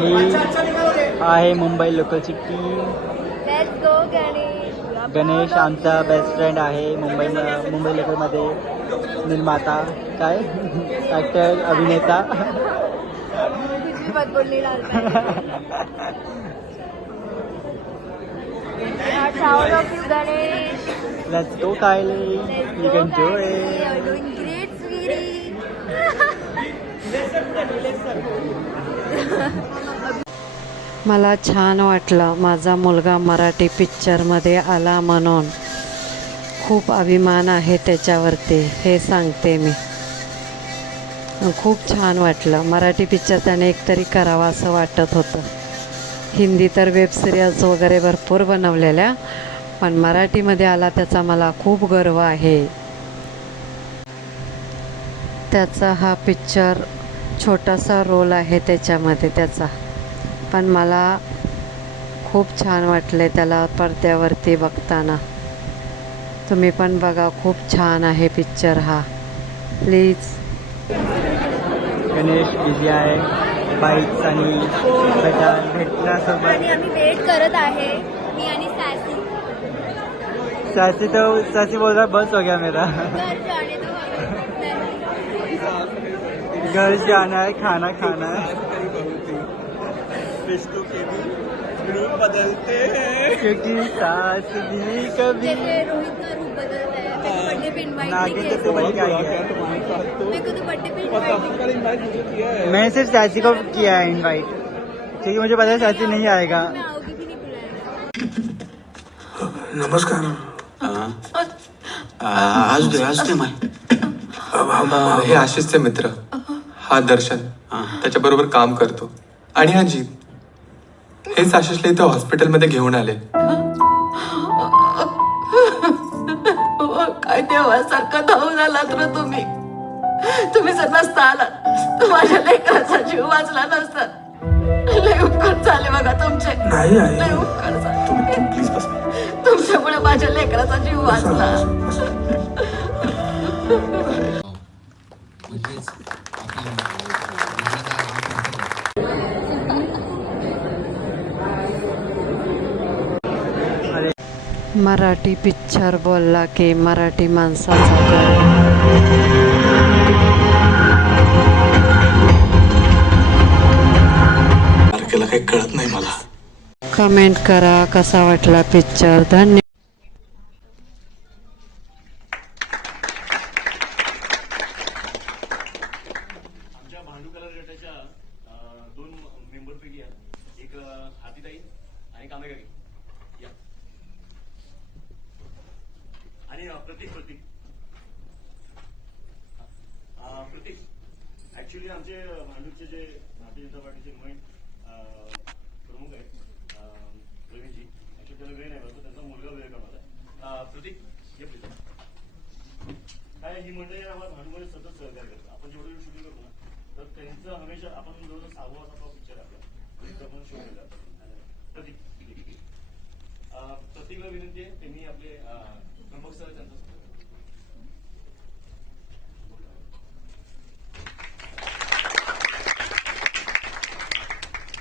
ही आहे मुंबई लोकलची team. Let's go Ganesh. Ganesh आमचा बेस्ट फ्रेंड आहे मुंबई लोकलमध्ये. निर्माता काय ॲक्टर अभिनेता. कुछ भी मत बोलने डालता Proud of you, Ganesh. Let's go Kylie. Let's You go, can do Kylie. it. You're doing great, sweetie. मला छान वाटलं माझा मुलगा मराठी पिक्चरमध्ये आला म्हणून. खूप अभिमान आहे त्याच्यावरती हे सांगते मी. खूप छान वाटलं. मराठी पिक्चर त्याने एकतरी करावा असं वाटत होतं. हिंदी तर वेब सिरीज वगैरे भरपूर बनवलेल्या, पण मराठीमध्ये आला त्याचा मला खूप गर्व आहे. त्याचा हा पिक्चर छोटासा रोल आहे त्याच्यामध्ये त्याचा, पण मला खूप छान वाटले त्याला पडद्यावरती बघताना. तुम्ही पण बघा, खूप छान आहे पिक्चर हा. प्लीज. गणेश बिझी आहे बाईक्स आणि भेटण्यासोबत. आणि आम्ही वेट करत आहे, मी आणि सॅसी. साची बोल रहा बस हो गया मेरा. घर जाना है, खाना खाना है. रिश्तों के भी रूप बदलते हैं क्योंकि सास भी कभी. जैसे रोहित का रूप बदलता है. बर्थडे पे इनवाइट नागिन नहीं के किया. तो बन के आई है. मेरे को तो बर्थडे पे इनवाइट नहीं किया. मैंने सिर्फ साची को किया है इनवाइट, क्योंकि मुझे पता है साची नहीं आएगा. मैं आओगी भी नहीं बुलाया. नमस्कार. आज दे हे आशिषचे मित्र. हा दर्शन, त्याच्याबरोबर काम करतो. आणि हा जीत, हेच आशिषला इथं हॉस्पिटलमध्ये घेऊन आले. काय देवासारखं धावून आलात रे तुम्ही. तुम्ही जर नसता आलात तर माझ्या लेकराचा जीव वाचला नसता. लय उपकार झाले बघा तुमचे. नाही आहे, लय उपकार झाले. तुम्ही प्लीज बस. तुमच्यामुळे माझ्या लेकराचा जीव वाचला. मराठी पिक्चर बोलला की मराठी माणसाचा तारखेला काही कळत नाही मला. कमेंट करा कसा वाटला पिक्चर. धन्यवाद. आमच्या भांडूकला गटाच्या 2 मेंबरपैकी एक हातीताई आणि कामेगाई या. आणि प्रतीक ऍक्च्युली आमचे भांडूपचे जे भारतीय जनता पार्टीचे प्रमुख आहेत प्रवीणजी. ऍक्च्युली त्याला वेळ नाही बसतो, त्यांचा मुलगा वेळ काढला. प्रतीक हे प्लीज. काय ही मंडळी आम्हाला भांडूमध्ये सतत सहकार्य करतात. आपण जेवढं शूटिंग करतो ना, तर त्यांचं हमेशा आपण जवळ 6 वाजता पिक्चर आपला आपण शो केला. प्रतीकला विनंती आहे, त्यांनी आपले प्रमुख सर त्यांचा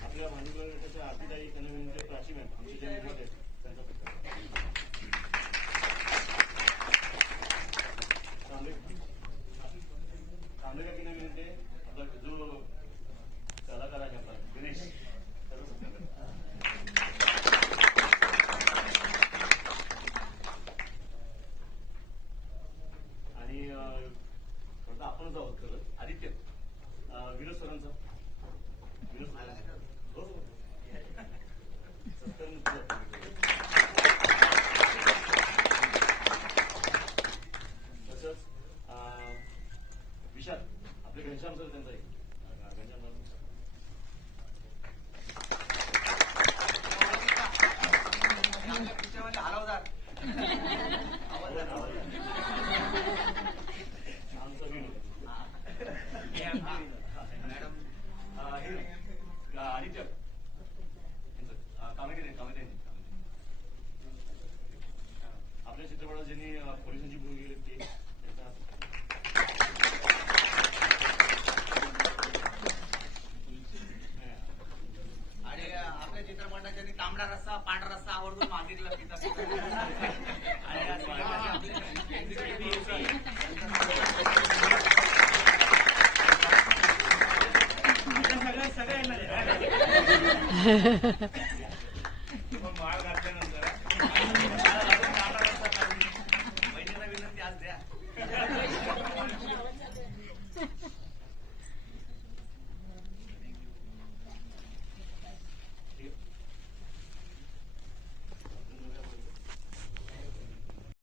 आपल्या भांडुकला गटाच्या आरतीताई त्यांना विनंती. प्राची मॅम आमचे जे मेंबर आहेत त्यांचा तांबेकर की विनंती आहे. आपला जो कलाकार आहे आपला गणेश त्याचा सत्कार करतो. आणि आपण जाऊ खरं आदित्य विनोद सरांचा. हो तसंच विशाल आपले घनश्याम सर त्यांचा एक घनश्याम आमचा विनोद आदित्य कामेगिरी आपल्या चित्रपटात ज्यांनी पोलिसांची भूमिका घेतली त्यांचा तांबडा रस्सा पांढरा रस्सा आवर्जून मागितला पिता आणि या सिनेमाचे आपले सगळे येणार माळ घातल्यानंतर बहिणीला विनंती आज द्या